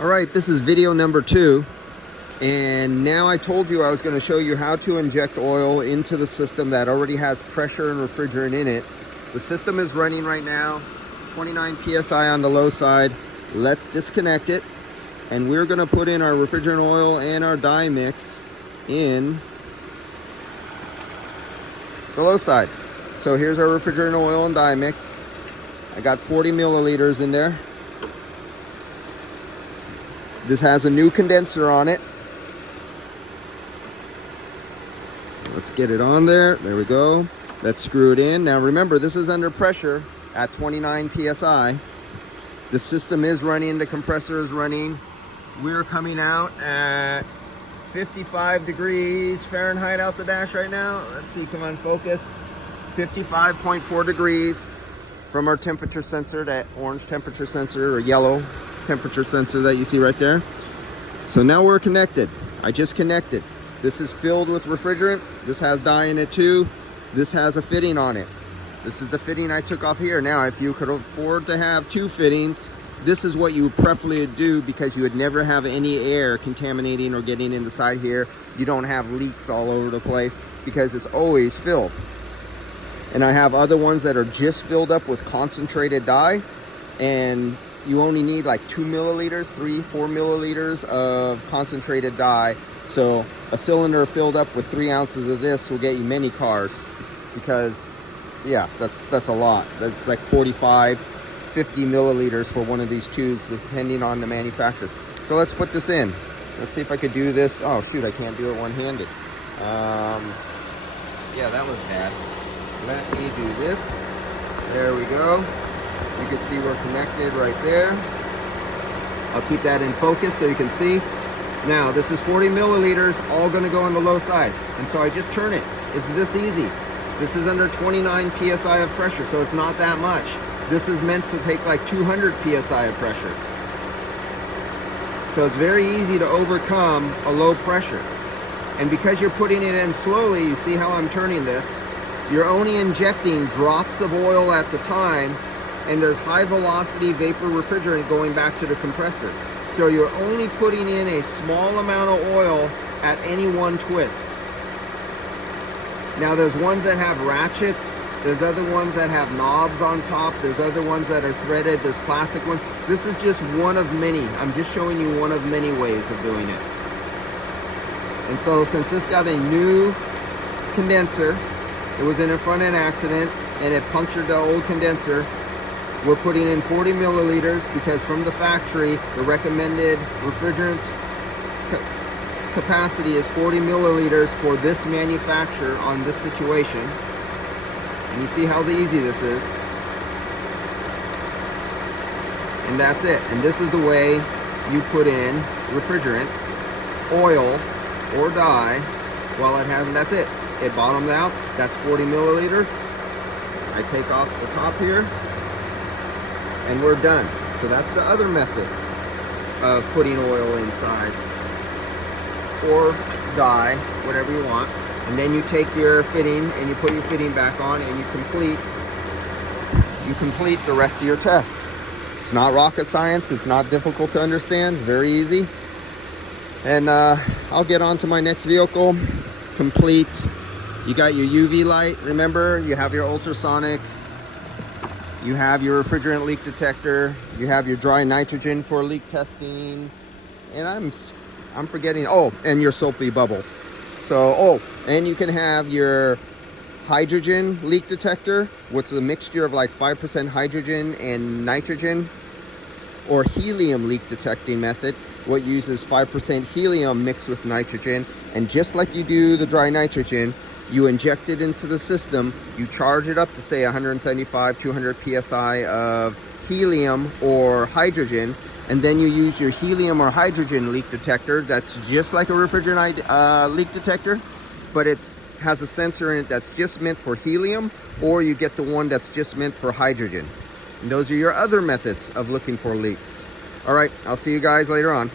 All right, this is video number 2, and now I told you I was going to show you how to inject oil into the system that already has pressure and refrigerant in it. The system is running right now, 29 psi on the low side. Let's disconnect it, and we're going to put in our refrigerant oil and our dye mix in the low side. So here's our refrigerant oil and dye mix. I got 40 milliliters in there. This has a new condenser on it. Let's get it on there. There we go. Let's screw it in. Now remember, this is under pressure at 29 psi. The system is running, the compressor is running. We're coming out at 55 degrees Fahrenheit out the dash right now. Let's see, come on, focus. 55.4 degrees from our temperature sensor, that orange temperature sensor or yellow temperature sensor that you see right there. So now we're connected. I just connected. This is filled with refrigerant. This has dye in it too. This has a fitting on it. This is the fitting I took off here. Now, if you could afford to have 2 fittings, this is what you would preferably do, because you would never have any air contaminating or getting in the side here. You don't have leaks all over the place because it's always filled. And I have other ones that are just filled up with concentrated dye, and you only need like 2 milliliters, 3-4 milliliters of concentrated dye. So a cylinder filled up with 3 ounces of this will get you many cars, because yeah, that's a lot. That's like 45, 50 milliliters for one of these tubes, depending on the manufacturers. So let's put this in. Let's see if I could do this. Oh shoot, I can't do it one-handed. Yeah, that was bad. Let me do this. There we go. You can see we're connected right there. I'll keep that in focus so you can see. Now, this is 40 milliliters, all gonna go on the low side. And so I just turn it. It's this easy. This is under 29 psi of pressure, so it's not that much. This is meant to take like 200 psi of pressure. So it's very easy to overcome a low pressure. And because you're putting it in slowly, you see how I'm turning this, you're only injecting drops of oil at the time, and there's high velocity vapor refrigerant going back to the compressor. So you're only putting in a small amount of oil at any one twist. Now there's ones that have ratchets, there's other ones that have knobs on top, there's other ones that are threaded, there's plastic ones. This is just one of many. I'm just showing you one of many ways of doing it. And so since this got a new condenser, it was in a front end accident and it punctured the old condenser, we're putting in 40 milliliters because from the factory, the recommended refrigerant capacity is 40 milliliters for this manufacturer on this situation. And you see how easy this is. And that's it. And this is the way you put in refrigerant, oil, or dye while it has, and that's it. It bottomed out. That's 40 milliliters. I take off the top here, and we're done. So that's the other method of putting oil inside, or dye, whatever you want. And then you take your fitting and you put your fitting back on, and you complete the rest of your test. It's not rocket science. It's not difficult to understand. It's very easy. And I'll get on to my next vehicle. Complete. You got your UV light. Remember, you have your ultrasonic. You have your refrigerant leak detector. You have your dry nitrogen for leak testing. And I'm forgetting. Oh, and your soapy bubbles. So, and you can have your hydrogen leak detector, which is a mixture of like 5% hydrogen and nitrogen, or helium leak detecting method, what uses 5% helium mixed with nitrogen. And just like you do the dry nitrogen, you inject it into the system, you charge it up to say 175, 200 psi of helium or hydrogen, and then you use your helium or hydrogen leak detector that's just like a refrigerant leak detector, but it has a sensor in it that's just meant for helium, or you get the one that's just meant for hydrogen. And those are your other methods of looking for leaks. All right, I'll see you guys later on.